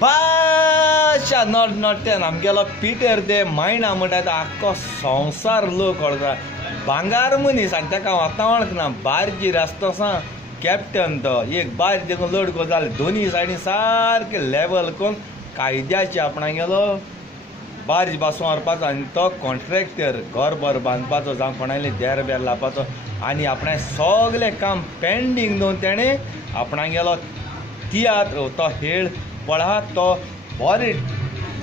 भाशा नडनडट्यान आमगेलो पिटर ते मायना म्हणटा तो आख्खो संवसार लोक वळखता. भांगार मनीस आनी ताका वातावरण वळखना. बारजी रस्तो सा कॅप्टन तो एक बार देखून लडको जाले दोनी सायडीन सारके लेवल करून कायद्याचे आपणा गेलो बार्ज बासून व्हरपाचो आनी तो कॉन्ट्रॅक्टर घर बर बांदपाचो जावं कोणाले देर बेर लावपाचो आनी आपणें सगलें काम पेंडींग दवरून तेणें आपणा गेलो तियात्र तो खेळ पळा तो बरें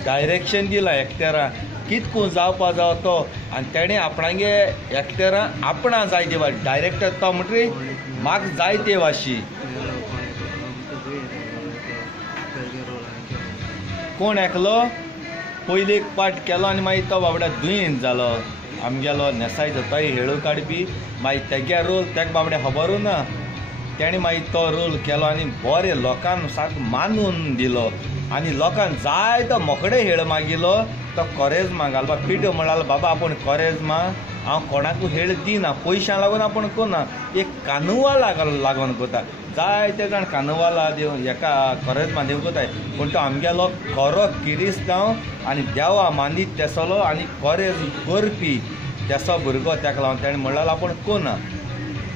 डायरेक्शन दिलां एक्टरां कितकून जावपा जावो तो आनी तेणें आपणागे एक्टरां आपणा जाय ते भाशेन डायरेक्टर तो म्हणटरी म्हाका जाय ते भाशी कोण एकलो पयलीं एक पार्ट केलो आनी मागीर तो बाबड्या दुयेंत जालो आमगेलो नेसायचो तोय हेळू काडपी मागीर तेगे रोल तेका बाबड्या खबरूच ना तेणें मागीर तो रोल केलो आनी बरें लोकांक सारको मानून दिलो आनी लोकांक जाय तो मोकडे हेळ मागिलो तो कोरेजमा घालपाक पिड्यो म्हणलो बाबा आपूण कोरेजमा हांव कोणाकूय हेळ दिना पयशां लागून आपूण कोना एक कानुवाला लागून कोता जायते जाण कानुवाला दिव हेका कोरेजमा दिव कोताय पूण तो आमगेलो खरो किरिस्तांव आनी देवा मानीत तेसलो आनी कोरेज करपी तेसो भुरगो तेका लागून तेणें म्हणलें आपूण कोना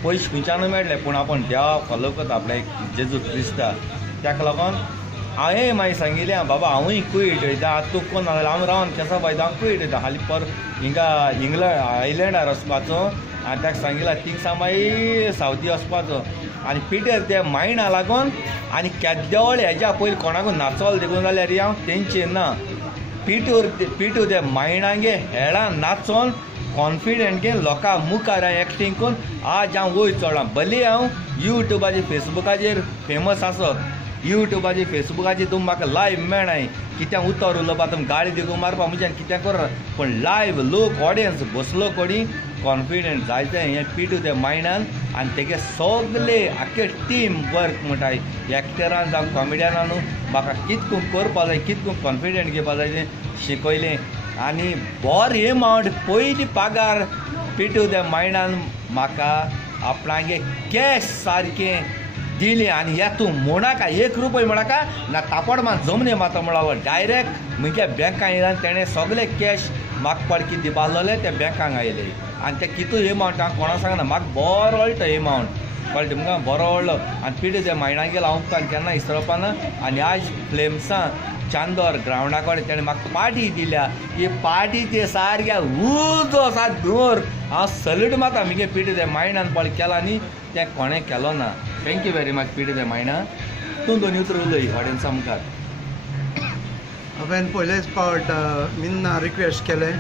पयशे खंयच्यान मेळ्ळे पूण आपूण देवा फॉलो करता आपल्या जेजू क्रिस्ता तेका लागून हांवें मागीर सांगिल्लें बाबा हांवूय कुयट वयता आतां तूं कोण ना जाल्यार हांव रावन केसा पावयता हांव कुयट वयता हालीं पर हिंगा इंग्लंड आयलँडार वचपाचो आनी ताका सांगिल्लें थिंगसा मागीर सावथी वचपाचो आनी पिटर ते मायणा लागून आनी केद्देवळ हेज्या पयलीं कोणाकूय नाचोल देखून जाल्यार हांव तेंचे ना पिटू ते मायणांगे हेळान नाचोन कॉन्फिडंट घेवन लोकां मुखार एक्टींग करून आज हांव वयर चडलां भले हांव युट्यूबाचेर फेसबुकाचेर फेमस आसत युट्यूबाचेर फेसबुकाचेर तुमी म्हाका लायव्ह मेळनाय कित्याक उतर उलोवपा तुमी गाडी देखून मारपा म्हज्यान कित्याक कर पूण लायव्ह लोक ऑडियन्स बसलो कोणी कॉन्फिडंट जायते हें पिटू ते मायंडान आनी तेगे सगले आख्खे टीम वर्क म्हणटाय एक्टरान जावं कॉमेडियनान म्हाका कितकून करपा जाय कितकून कॉन्फिडंट घेवपा जाय तें शिकयलें आनी बरो एमावंट पयलीं पागार पिटू ते मायंडान म्हाका आपणागे कॅश सारकें दिलें आनी हेतून मोडाका 1 रुपया मोडाका ना तापड मात जमने मात म्हणलो डायरेक्ट म्हज्या बँकान येयला तेणें सगळे कॅश म्हाका पडकी दिवपा लागले ते बँकांक आयले आनी ते कितू एमावंट हांव कोणा सांगना म्हाका बरो व्हडलो तो एमावंट कळ्ळें तुमकां बरो व्हडलो आनी पिटू ते मायंडाक गेलो हांव उपकार केन्ना इसरपा ना आनी आज फ्लेम्सां चांदोर ग्रावंडा कडेन तेणें म्हाका पार्टी दिल्या ही पार्टी ते सारक्या उजो आसा धुंवर हांव सल्यूट मारता म्हगे पिटू ते मायंडान पळय केला न्ही तें कोणें केलो ना थँक्यू वेरी मच पिटू ते मायंडा तूं दोन उतर उलय ऑडियन्सा मुखार हांवें पयलेच फावट मिन्ना रिक्वेस्ट केलें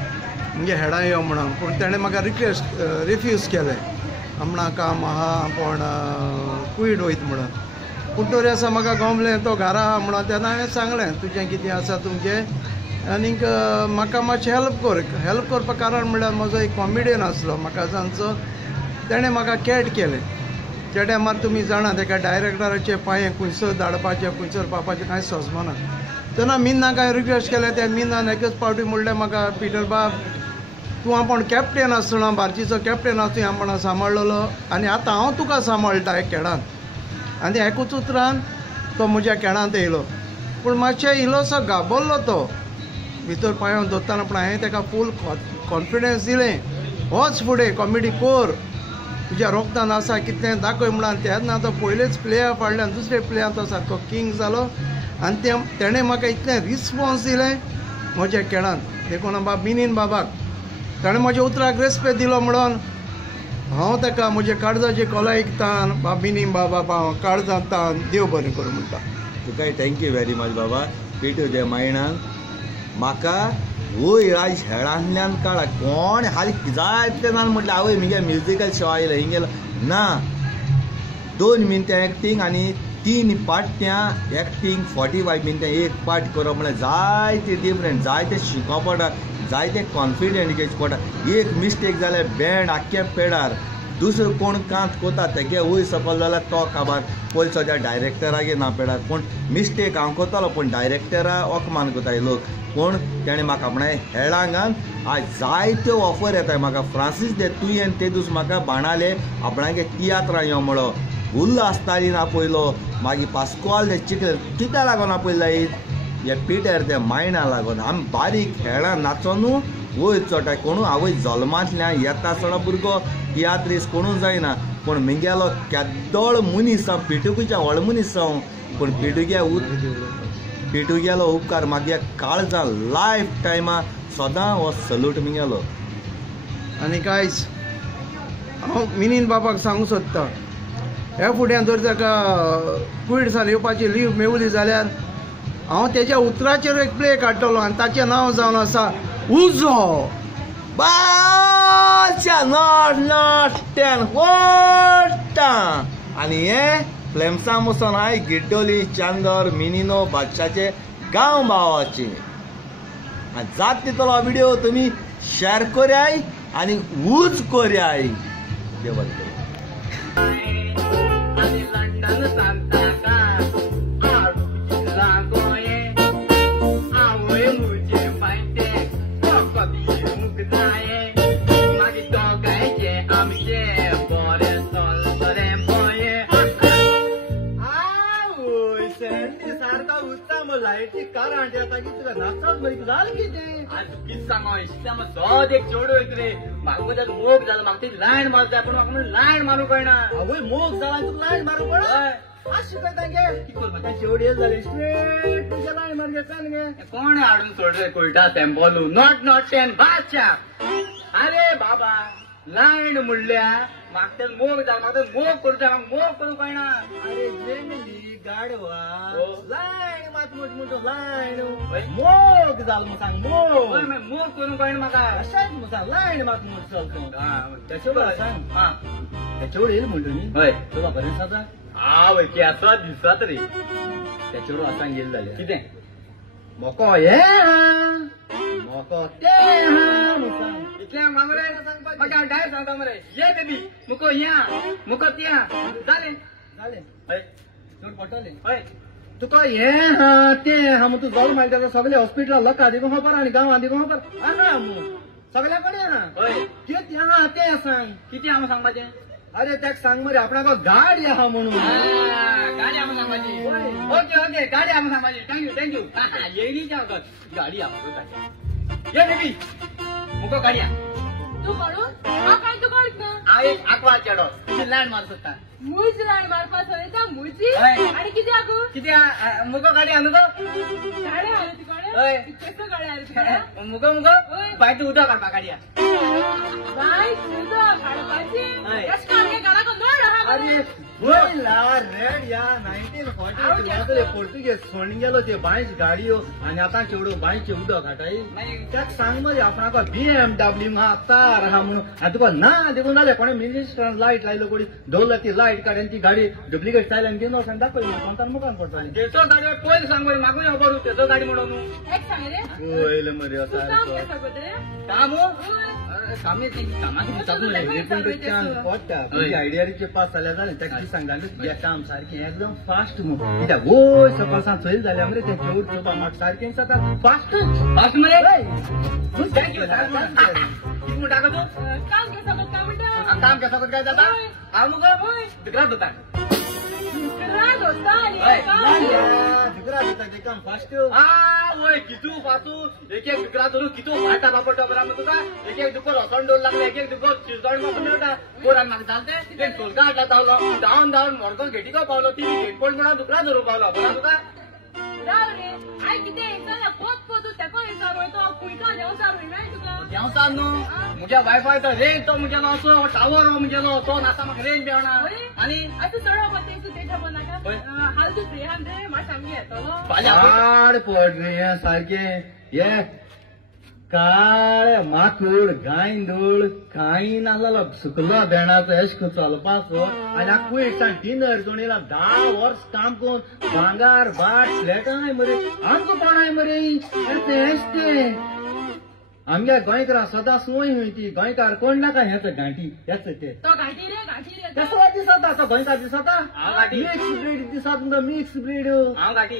म्हगे हेडा यो म्हणून पूण तेणें म्हाका रिफ्यूज केलें आमणा काम आहा पूण कुयड वयता म्हणून पूण तरी आसा म्हाका गमलें तो घरा आहा म्हणून तेन्ना हांवें सांगलें तुजें कितें आसा तुमचें आनीक म्हाका मातशें हेल्प करपा कारण म्हणल्यार म्हजो एक कॉमेडियन आसलो म्हाका सांचो तेणें म्हाका कॅट केलें त्या टायमार तुमी जाणा तेका डायरेक्टराचे पांये खंयसर धाडपाचें खंयसर पावपाचें कांय सोजमना तेन्ना मिन्नाक हांवें रिक्वेस्ट केलें त्या मिन्नान एकच फावटी म्हणलें म्हाका पिटर बाब तूं आपूण कॅप्टन आसतना बार्जीचो कॅप्टन आसतना आपूण सांबाळलेलो आनी आतां हांव तुका सांबाळटा एक खेळांत आनी एकूच उतरान तो म्हज्या खेळांत येयलो पूण मातशें इल्लोसो घाबरलो तो भितर पांयां दवरताना पूण हांवें ताका फूल कॉन्फिडन्स दिलें होच फुडें कॉमेडी कोर तुज्या रोगतान आसा कितलें दाखय म्हणून तेन्ना तो पयलेच प्लेया फाडल्यान दुसरे प्लेयान तो सारको किंग जालो आनी तेणें म्हाका इतलें रिस्पॉन्स दिलें म्हज्या खेळांत देखून बाब मिनीन बाबाक ताणें म्हज्या उतराक रेस्पेद दिलो म्हणून हांव ताका म्हजे काळजाचे कोलायकतान बाब मिनीन बाबा हांव काळजांतान देव बरें करूं म्हणटा तुकाय थँक्यू वेरी मच बाबा पिटू ते मायंडान म्हाका वयर आज हेळांतल्यान काळा कोण हालीं जायते जाण म्हटलें आवय म्हगे म्युजिकल शो आयलो हिंग गेलो ना 2 मिनटां एक्टींग आनी 3 पार्ट्यां एक्टींग 45 मिनटां एक पार्ट करप म्हळ्यार जायते डिफरंट जायते शिकोवप पडटा जायते कॉन्फिडंट घेवचें पडटा एक मिस्टेक जाल्यार बँड आख्खे पेडार दुसरो कोण कांत कोता तेगे वयर सकयल जाल्यार तो काबार पयलीं त्या डायरेक्टरागे ना पेडार पूण मिस्टेक हांव कोतालो पूण डायरेक्टरा ओकमान कोताय लोक पूण तेणें म्हाका आपणाय हेळांगान आज जायत्यो ऑफर येताय म्हाका फ्रांसीस दे तुयेन ते दीस म्हाका बाणाले आपणागे तियात्रां यो म्हणो उल्लो आसताली ना पयलो मागीर पास्कोवाल दे चिकल कित्याक लागून आपयलाय हे पिट्यार ते मायणा लागून आमी बारीक खेळा नाचोन वयर चोटाय कोणू आवय जल्मांतल्यान येता आसतना भुरगो तियात्रीस कोणू जायना पूण मिंगेलो केद्दोळ मनीस हांव पिटुकूच्या व्हड मनीस हांव पूण पिटुगेलो उपकार म्हागे काळजां लायफ टायमा सदां हो सल्यूट मिंगेलो. आनी कांयच हांव मिनीन बाबाक सांगूंक सोदतां ह्या फुड्यान जर ताका कुयड साल येवपाची लीव मेवली जाल्यार हांव तेज्या उतराचेर एक प्ले काडटलो आनी ताचें नांव जावन आसा उजो. बाच्या नॉट टेन वोटा आनी हे फ्लेम्सा मुसोन हाय गिड्डोली चांदोर मिनिनो बादशाचे गांव भावाचे आनी जात तितलो व्हिडिओ तुमी शेअर कोराय आनी उज कोराय. देव बरें करूं. लायटी कार हांडी आतां कितें तुका नाचत मरे जालें कितें आज कितें सांगो इतल्या मग सोद एक चेडूं वयता रे म्हाका मदीं मोग जाला म्हाका ती लायन मारूं जाय पूण म्हाका लायन मारूंक कळना. आवय मोग जाला तुका लायन मारूंक कळना. अशें पळय तांगे कितें करपाचें चेडूं येयलें जालें स्ट्रेट तुज्या लायन मारूंक येता न्ही कोण हाडून सोड रे कोयटा तेंपोलू नॉट टेन बादशा. अरे बाबा लायन म्हणल्या म्हाका ते मोग जाला म्हाका ते मोग करूं जाय म्हाका मोग करूंक कळना. अरे जेंगली गाडवा लायन मात मोठ लायन मोग जाल मग सांग मोग मोग करून कळना म्हाका अशेंच मग सांग लायन मात मोठ चलतो त्याच्यावर सांग. हा त्याच्यावर येईल म्हणतो न्ही हय तुका बरें दिसता. आवय केसो दिसत रे त्याच्यावर असांग येयलें जाल्यार कितें मोको हे मोको ते इतल्या मरे म्हाका डायरेक्ट सांगता मरे ये बेबी मुको या मुको त्या जालें हय चड पडटलें हय तुका हे हा ते हा मग तू जाल मागीर ताका सगळे हॉस्पिटलां लोकां दिगो खबर आनी गांवां दिगो खबर आहा सगळ्या कडेन आहा कितें आहा तें सांग कितें हांव सांगपाचें. अरे ताका सांग मरे आपणाक गाडी आहा म्हणून गाडी आहा सांगपाची. ओके गाडी आहा सांगपाची. थँक्यू येयलीच्या वखत गाडी आहा ये बेबी मुको गाडी आहा तू काढून हा काय तू काढ ना हांव एक आकवा चेडो तुजी लायन मार सोदता. मुज लायन मारपा सोयता मुजी आणि किती आगो कितें मुको गाडी आहा न्हू गाडी आले तिकडे हय केसो गाडी आले मुको बाय तू उदक काडपा गाडी आहा बाय तुझा काढपाची कस काय गाडा को नोड आहा. अरे वयला रेड या 1940 पोर्तुगेज सोडून गेलो ते बायच गाडयो आनी आतां चेडो बायचे उदक हाटाय त्याक सांग मरे आपणाक BMW कार आहा म्हणून आनी तुका ना देखून जालें कोणें मिनिस्टरान लायट लायलो कोणी दवरला ती लायट काडून ती गाडी डुप्लिकेट सायल्यान घेवन वचून दाखय कोणतान मुखान पडटाली. तेचो गाडी पयलीं सांग मरे म्हाका खबर तेचो गाडी म्हणून एक सांग रे वयले मरे आसा काम कामाची पडटा आयडियाचे पास जाल्या जालें ताका ती सांगताले तुजें काम सारकें एकदम फास्ट म्हणून कित्याक वय सकाळ सांज चोयल जाल्यार मरे ते चेडूं चोवपाक म्हाका सारकें जाता फास्ट मरे थँक्यू कितें म्हणटा तूं काम कसं काय म्हणटा काम कसं काय जाता हांव मुगो दुकरात दोता काम फास्ट वय कितू पातू एक दुकरा धरून कितू भाटा बापडटा बरा मग तुका एक दुकर हसण डोल लागले एक दुकर चिरजण बापड मेळटा कोरान म्हाका जालते ते सोलका हाडला धांवलो धांवन मोडको घेटिको पावलो ती हेडफोन म्हणून दुकरा धरून पावलो बरा तुका रे आय कितें येता पोत तेको हिसाब तो कुयटा देवसार होईना तुका देवसार न्हू म्हज्या वायफाय तो रेंज तो म्हगेलो असो टावर म्हगेलो तो नाता म्हाका रेंज मेळना आनी असं चढव ते खबर नाका हाल तू फ्री आहात रे म्हाका आमी येतलो पाड पड रे हे सारखे हे काळे माथूड गायंदूळ काही नासलो सुकलो बेणाचो एशको चलपाचो आनी आख्खू एकसान डिनर जोण येयला 10 वर्स काम करून भांगार बाट फ्लॅट आहाय मरे आमकां कोण आहाय मरे एशते आमच्या गोंयकारां सदां सोय वयती गोंयकार कोण नाका हेच गांठी हेच ते तो घाटी रे कसो दिसता तो गोंयकार दिसता मिक्स ब्रीड दिसता तुमकां मिक्स ब्रीड हांव गाठी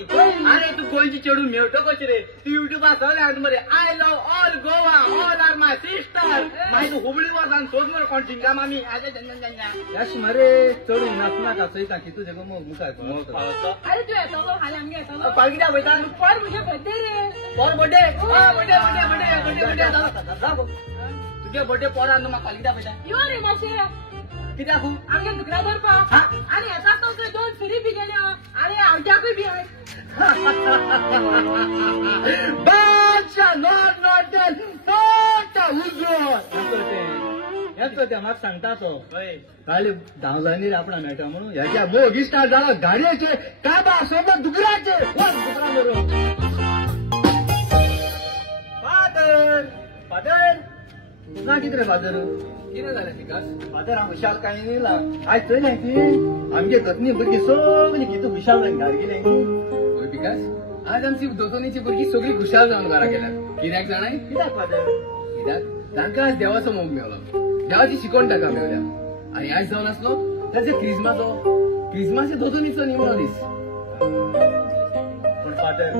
अरे तू गोंयची चेडूं मेळटो कशें रे तू युट्यूबार सगळ्याक मरे I love all Goa all are my sister मागीर तू हुबळी वचून सोद मरे कोण थिंगा मामी यश मरे चडूं नाचनाका चयता की तुजे गो मुखार अरे तू येतलो हाली आमगे येतलो पालकिटा वयता पर म्हजे बर्थडे रे पर बर्थडे बर्थडे तुगे बर्थडे पोरा न्हू म्हाका पालकिटा वयता यो रे माशे कित्याक आमगे दुकरा भरपा आनी येता तो दोन फ्री बी गेल्या आनी आवट्याकूय बी हाय बादशाह नॉट तोटा उजो येतो ते म्हाका सांगता तो काल धावलांनी रे आपणा मेळटा म्हणून ह्याच्या मोग इश्टार जाला गाडयेचे काबा सोबत दुकराचे दुकरा बरो फादर तुका कितें रे फादर कितें जालें विकास फादर हांव हुशाल कांय येयला आयज चयलें की आमगे घटनी भुरगीं सगळीं कितें हुशाल जावन घरा गेलें होय विकास आज आमची दोतोनीची भुरगीं सगळीं खुशाल जावन घरा गेल्यात कित्याक जाणाय कित्याक फादर कित्याक तांकां आज देवाचो मोग मेळ्ळो देवाची शिकवण ताका मेळ्ळ्या आनी आयज जावन आसलो ताचे क्रिसमस दोतोनीचो निमणो दीस पूण फादर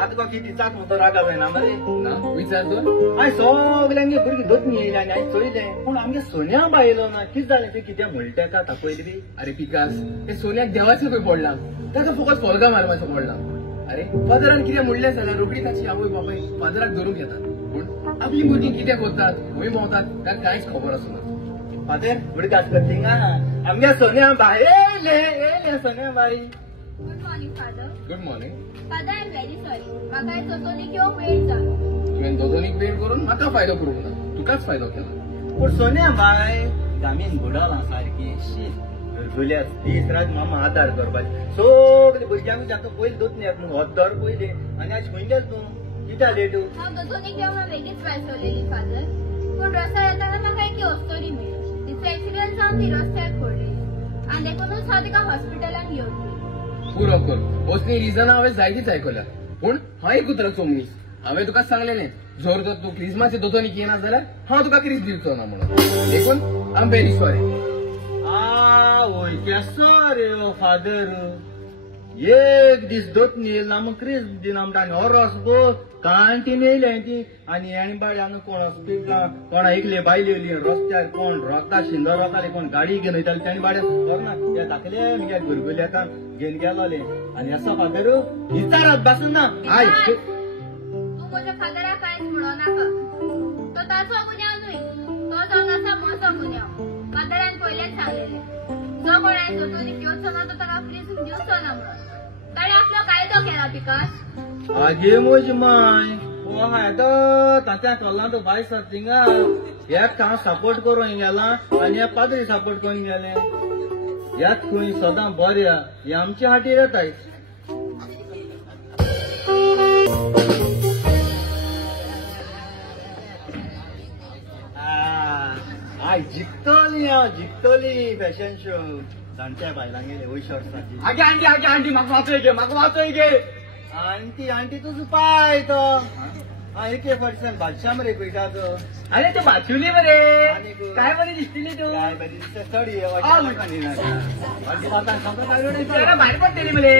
आतां तुका कितें दिसाक म्हणतो रागा जायना मरे ना विचार तर आयज सगल्यांगे भुरगीं दोतनी येयले आनी आयज चोयलें पूण आमगे सोन्या बायलो ना कितें जालें तें कितें म्हणलें ताका तापयलें बी अरे पिकास ते सोन्याक देवाचें खंय पडलां ताका फकत फॉलगा मारपाचो पडला अरे फादरान कितें म्हणलें जाल्यार रोखडी ताची आवय बापाय फादराक धरूंक येतात पूण आपली भुरगीं कितें करतात खंय भोंवतात ताका कांयच खबर आसना फादर भुरगांच करथिंगा आमगे सोन्या बाय येयले सोन्या बाई good morning father good morning father I am very sorry म्हाका आयज दोतोनीक येवंक वेळ जालो तुवें दोतोनीक वेळ करून म्हाका फायदो करूंक ना तुकाच फायदो केला पूण सोन्या बाय गामीन बुडालां सारकी शी घरगुल्याक दीस रात मामा आदार करपाचे सगळीं भुरग्यांक जाता पयलीं दोतनी येता न्हू हद्दर पयलीं आनी आयज खंय गेल तूं कित्याक लेट हांव दोतोनीक येवंक बेगीच भायर सरलेली फादर पूण रस्त्यार येताना म्हाका एक वस्तोरी मेळ्ळी तिचो एक्सिडेंट जावन ती रस्त्यार पडलेली आनी देखूनच हांव तिका हॉस्पिटलांत घेवन गेली पुरो कर असली रिजनां हांवें जायतीच आयकल्या पूण हांव एक उतराचो मनीस हांवें तुका सांगलेलें जर तर तूं क्रिसमसाचे दोतोनीक येना जाल्यार हांव तुका क्रिस दिवचो ना म्हणून देखून आय एम व्हेरी सॉरी वय केसो रे ओ फादर एक दीस दोतनी येयला मग क्रिस दिना म्हणटा आनी हॉरस गो कांटीन येयले ती आनी हेणी बाळ्यान कोण हॉस्पिटलां कोण ऐकले बायली येयली रस्त्यार कोण रोखता शिंदो रोखताले कोण गाडी घेवन वयताले तांणी बाळ्या ना ते दाखले म्हगे घरगुल्याकां घेवन गेलोले आनी असो फादर विचारत बसून ना आय तूं म्हज्या फादराक कांयच म्हणो नाका तो ताचो गुन्यांव न्हय तो जावन आसा म्हजो गुन्यांव फादरान पयलेच सांगलेलें जो कोण आयज दोतोनीक येवचो ना तो ताका प्रिझन दिवचो ना म्हणून ताणें आपलो कायदो केला पिकास आगे म्हजी माय ताच्या कल्ला तो बाय थिंगा एक हांव सपोर्ट करून गेला आनी हे पाद्री सपोर्ट करून गेले यात खंय सदां बरें हे आमचे हाटीर येताय आय जिखतली फॅशन शो जाणट्या बायलांक गेले वयशे वर्सांची आगे आंटी म्हाका वाचोय गे आंटी तुजो पाय तो AK-47 बादशाह मरे पळयता अरे तो बाचुली मरे काय बरी दिसतली तू काय बरी दिसता चड भायर पडटली मरे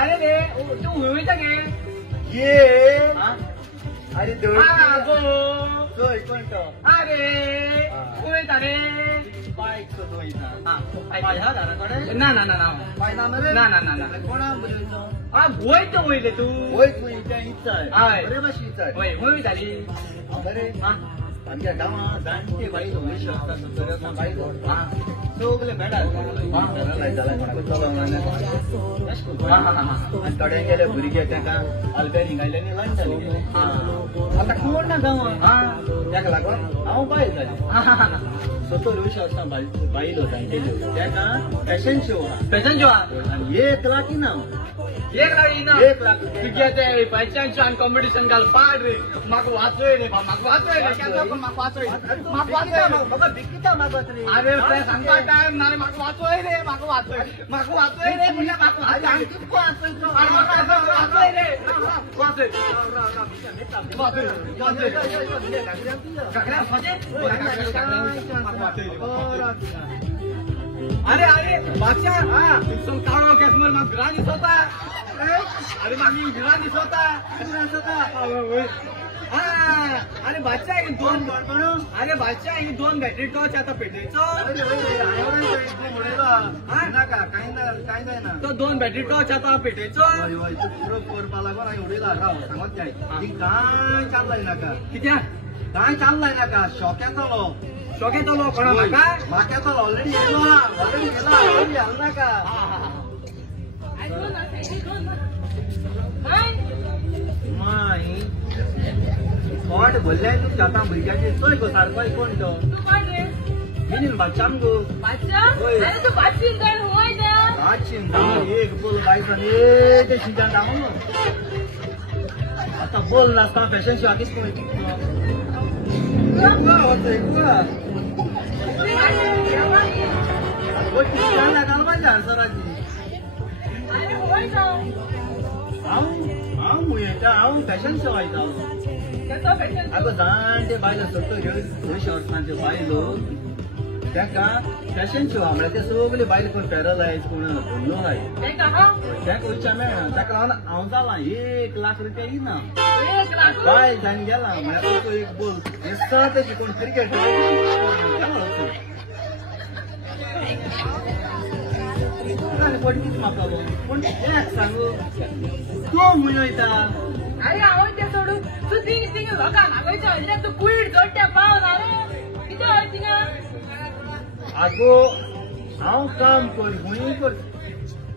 अरे रे तू वयता गे ये अरे चोय कोण तो अरे वयता रे बायक तो वयता पाय हा घरा कडेन ना पाय ना मरे ना कोणा बरी वयता वयले तू वयत वयता इचाय बरे भाशी इचाय वय वयताली बरे आमच्या गांवांत जाणटे बायलो वयशे आसता बायलो सगळे मेळटात आनी थोडे गेले भुरगे तांकां अल्बेनी घायले आनी लंडन गेले आतां कोण ना गांवांत ताका लागून हांव बायल जालें 70 वर्सां आसता बायलो जाणटेल्यो ताका फॅशन शो आनी 1 लाख इनाम 1 लाख तुगे ते फॅशन शो आनी कॉम्पिटिशन घाल पाड रे म्हाका वाचोय रे म्हाका वाचोय म्हाका बिकिता म्हाका अरे सांगता टायम ना रे म्हाका वाचोय रे म्हाका वाचोय रे म्हणजे म्हाका वाचोय रे अरे अरे बादशाह तुम काढो कॅसमर मग ग्रानी स्वतः अरे मामी ग्रानी स्वतः अरे बादशाह दोन अरे बादशाह दोन बॅटरी टॉर्च आता पेटायचो तो दोन बॅटरी टॉर्च आता पेटायचो करपा लागून हांवें उडयला राव सांगत काय कांय चाललंय नाका कित्याक कांय चाललंय नाका शॉक येतलो शॉक येतलो कोणा म्हाका म्हाका येतलो ऑलरेडी येयलो ऑलरेडी हाल नाका माय कोण बोलले तू जाता भुरग्याचे चोय गो सारको कोण तो मिनीन बादशाह गो आजची एक बोल बायसन एक शिजान डावून आता बोल नासता फॅशन शो आधीच कोण सराची हांव येता हांव फॅशन शो वयता आगो जाणटे बायलो सट्टो घेवन शॉर्ट्सांच्यो बायलो ताका फॅशन शो म्हळ्यार ते सगळे बायले कोण पॅरलायज कोण नो आय ताका वयच्या मेळना ताका हांव जालां 1 लाख रुपया येना बाय जावन गेला म्हळ्यार तो एक बोल दिसता तशी कोण क्रिकेट कोण कितें म्हाका पूण एक सांगू तूं म्हूण वयता अरे हांव तें सोडून तूं थिंग लोकांक मागयच्या वयल्यान तूं कुयड जोडट्या पावना रे कितें हय थिंगा आगो हांव काम कर हुंय कर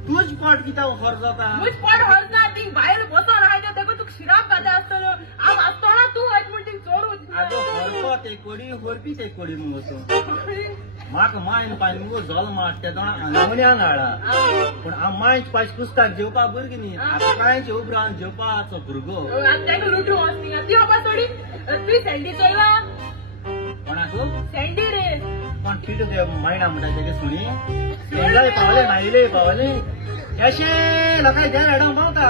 तूच पाट कित्याक खर जाता मुझ पड हरना थिंग भायर बसोन आहाय तेका तुका शिराप घाता आसतलो हांव आसतना तूं हयत म्हण थिंग चोर आगो हरपा ते कोडी होरपी ते कोडी मुगो तूं म्हाका मायन पाय मुगो झोल माट ते दोना आंगामण्यान हाडा पूण हांव मायच पायच पुस्तक जेवपा भुरगीं न्ही आतां कांयच उपरांत जेवपाचो भुरगो तेका लुटू वच थिंगा ती होपा सोडी तुवें सँडी चोयला कोणाकू सँडी रे पण पिटू ते मायना म्हणटा तेगे सुणी तेंगाय पावले नायले पावले अशे लोकांय देर हाडूंक पावता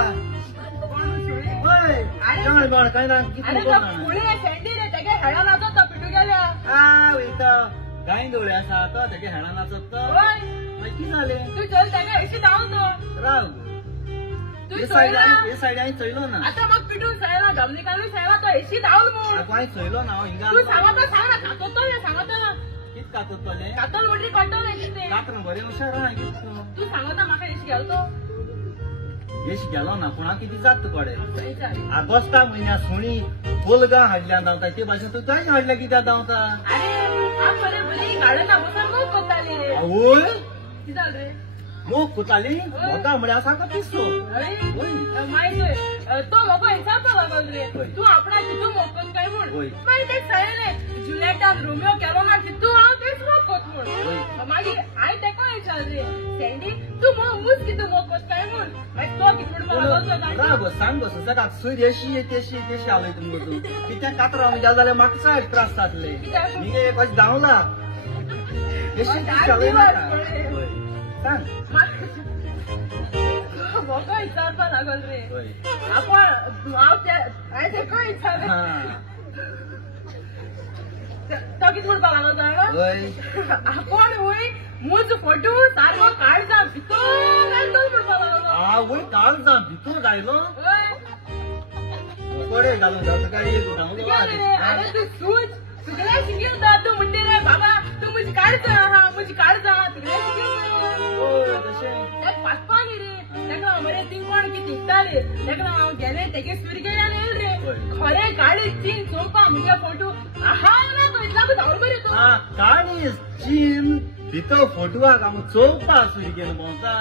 जेवण बेवण कांय ना कितें कोण फुडें सँडी रे तेगे हेडा नाचत तो पिटू गेल्या वयता गाय दोळे आसा तो तेगे हेणा नाचत तो मागीर कितें जालें तूं चल तेका अशी धांव तो राव तूं चोयला हे सायड हांवें चोयलो ना आतां म्हाका पिटून सायला गमनिकानूय सायला तो एशी धांवल म्हूण हांवें चोयलो ना हांव हिंगा तूं सांगता सांग ना कातोतो रे सांगता ना कितें कातरतले कातल म्हणटी कट्टले कितें कातर बरें हुशार आहा कितें तूं सांगता म्हाका एशी घाल तो येश गेलो ना पूण हांव कितें जाता कोडे आगोस्ता म्हयन्या सुणी बोलगां हाडल्यान धांवता ते भाशेन तूं थंय हाडल्या कित्याक धांवता अरे हांव बरें बरी गार्डना बसून मोग कोत्ताली रे आवय कितें जालें रे मोग कोताली मोगा म्हळ्यार सारको पिसो मागीर तो म्हाका विचारपाक लागल रे तूं आपणा कितू मोग कोत काय म्हूण मागीर तेच सांगलें जुलियटान रोमियो केलो ना कितू हांव तेच मोग कोत म्हूण मागीर हांवें तेका विचारलें रे सँडी तूं मूज कितू मोग कोत काय म्हूण मागीर तो कितें म्हणपाक लागलो सांग गो सकाळ सूर्य अशी तेशी तेशी आलोय तुमगो तूं कित्याक कातर हांव गेलो जाल्यार म्हाका सायड त्रास जातले मी एक अशें धांवला एशी चालय नाका सांग म्हाका विचारपाक लागल रे आपण हांव हांवें तेका विचारलें तो कितें म्हणपाक लागलो जाणा आपण वय मूज फोटो सारको काळजा भितर घालतो म्हणपाक लागलो आवय काळजा भितर घायलो कोडे घालून जाता काय एक धांवलो अरे तूं सूज तुगेल्या शिंगील दा तूं म्हणटे रे बाबा तूं म्हजी काळजा आहा म्हजी काळजा तुगेल्या शिंगील तशें तेका पासपाक रे तेका हांव मरे तीं कोण कितें दिसताले तेका हांव गेलें तेगे सुरगेल्यान येल रे खरें गाडी चीन चोवपा म्हजे फोटो आहा ना तो इतलाकूच धांवलो मरे तो गाडी चीन भितर फोटवाक आमी चोवपा सुरगेन भोंवता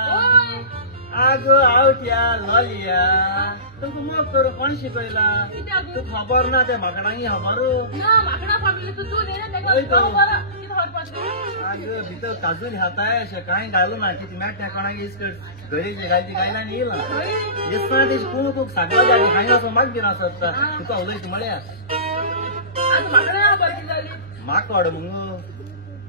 आगो आवट्या लॉलिया तुका मोग करूं कोण शिकयला तुका खबर ना त्या माकडांनी खबरू ना माकडा फामिली तूं न्ही रे तेका कितें खबर आगो भितर काजून खाताय अशें कांय घालूं ना कितें मेळटा कोणाक इसकट गळेचे घालती गायला आनी येयला दिसता तेजी कोण खूब सागवा जाली हांगा वचून माग बीन आसता तुका उलयता म्हळ्यार आतां माकडा खबर कितें जाली माकड मुगो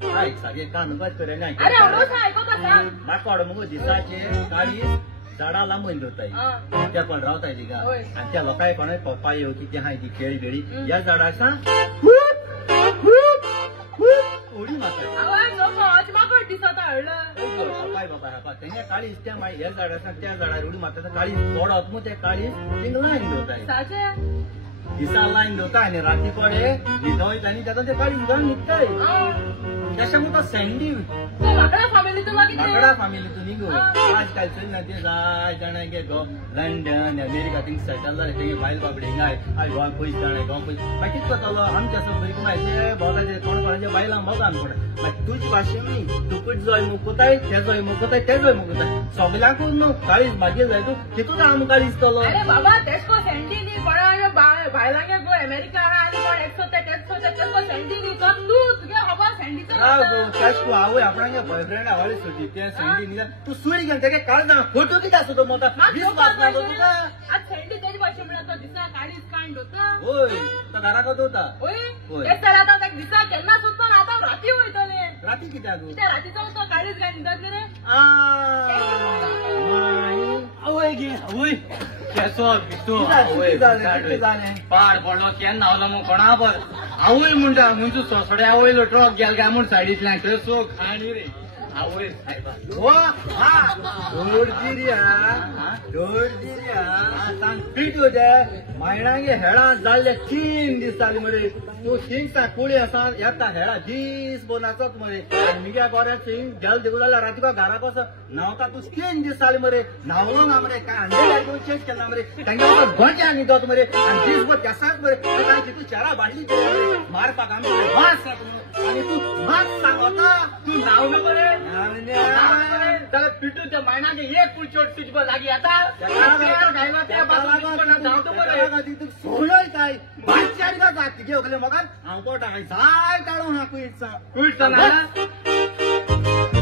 सारकें कान बस करे अरे हळूच आयको कसा माकड मुगो दिसाचे 40 झाडां लांबून दवरताय हा. त्या कोण रावताय तिका होय. आणि त्या लोकांय कोणाय पप्पा येऊ किती हाय ती खेळी बेळी ह्या झाडांसा उडी मारताय आवय नको म्हाका दिसता हळलं बापाय बापाय बापा तेंगे काळीज त्या माय ह्या झाडांसा त्या झाडार उडी मारता काळीज तोडत मग त्या काळीज तिंग लाईन दवरताय साचे दिसा लाईन दवरताय आणि राती पडे न्हिदोयत आणि त्याचा ते काळीज उडून निघताय त्याच्यामुळे तो सँडी तो माकडा फॅमिलीतून मागितले माकडा फॅमिलीतून निघू आजकाल चल ना ते जाय जाणाय गे गो लंडन अमेरिका थिंग सेटल जाले तेंगे बायल बाबडे हाय हाय गोवा पयस जाणाय गोवा पयस मागीर कितें करतलो आमच्या सबरीक माहिती भोवताचे कोण कोणाच्या बायलांक बघा आमी कोण मागीर तुजी भाशेन न्ही तुकूट जय मुकुताय ते जय मुकुताय ते जय मुकुताय सगळ्यांकूच न्हू काळीज मागीर जाय तूं तितूच आमकां काळीज दिसतलो अरे बाबा तेचको सँडी न्ही कोणा भायलांगे गो अमेरिका आहा आनी कोण एक सोते तेच सोते तेचको सँडी न्ही तो तूं तुगे खबर सँडीचो राव गो तेचको आवय आपणागे बॉयफ्रेंड आवळे सोटी ते सँडी न्ही तूं सुरी घेवन तेगे काळजां फोटो कितें आसा तो मोठा विश्वास ना तो तुका आज सँडी तेजी भाशे म्हणून तो दिसा काळीज कांड होता होय तो घरा कसो होता होय होय. तेच तर आता ताका दिसा केन्ना सुद्दां ना आता राती वयतले राती कित्याक त्या रातीचो तो काळीज काय न्हिदतले रे आवय गे आवय केसो बिसो जालें पाड पडलो केन्ना आवलो मग कोणा पर आवय म्हणटा म्हणजे सोसडे आवयलो ट्रक गेल काय म्हूण सायडींतल्यान केसो खाणी रे आवय सायबा हो हा दोडजिऱ्या सांग पीठ होते मायणांगे हेळा जाल्ले 3 दीस जाले मरे तूं थिंग सांग कुळी आसा येता हेळा दीस भर नाचत मरे मिगे गोऱ्या थिंग गेल देखू जाल्यार रातीको घरा कसो न्हांवता तूं 3 दीस जाले मरे न्हांवलो ना मरे काय हंड्रेड घेवन चेंज केला मरे तांगे म्हाका घोंट्या न्हिदत मरे आनी दीसभर केसांच मरे तांची तूं चारा भाडली मारपाक आमी वास आनी तूं मात सांगता तू नाव न बरे नावण्या जाल्यार पिटू त्या मायनागे एक पुळचोट तुझ लागीं येता घायला त्या बाजून जावतो बरे सोडय काय बादशाह जात घेवले म्हाका हांव पोटा जाय काडून हा कुयट कुठ ना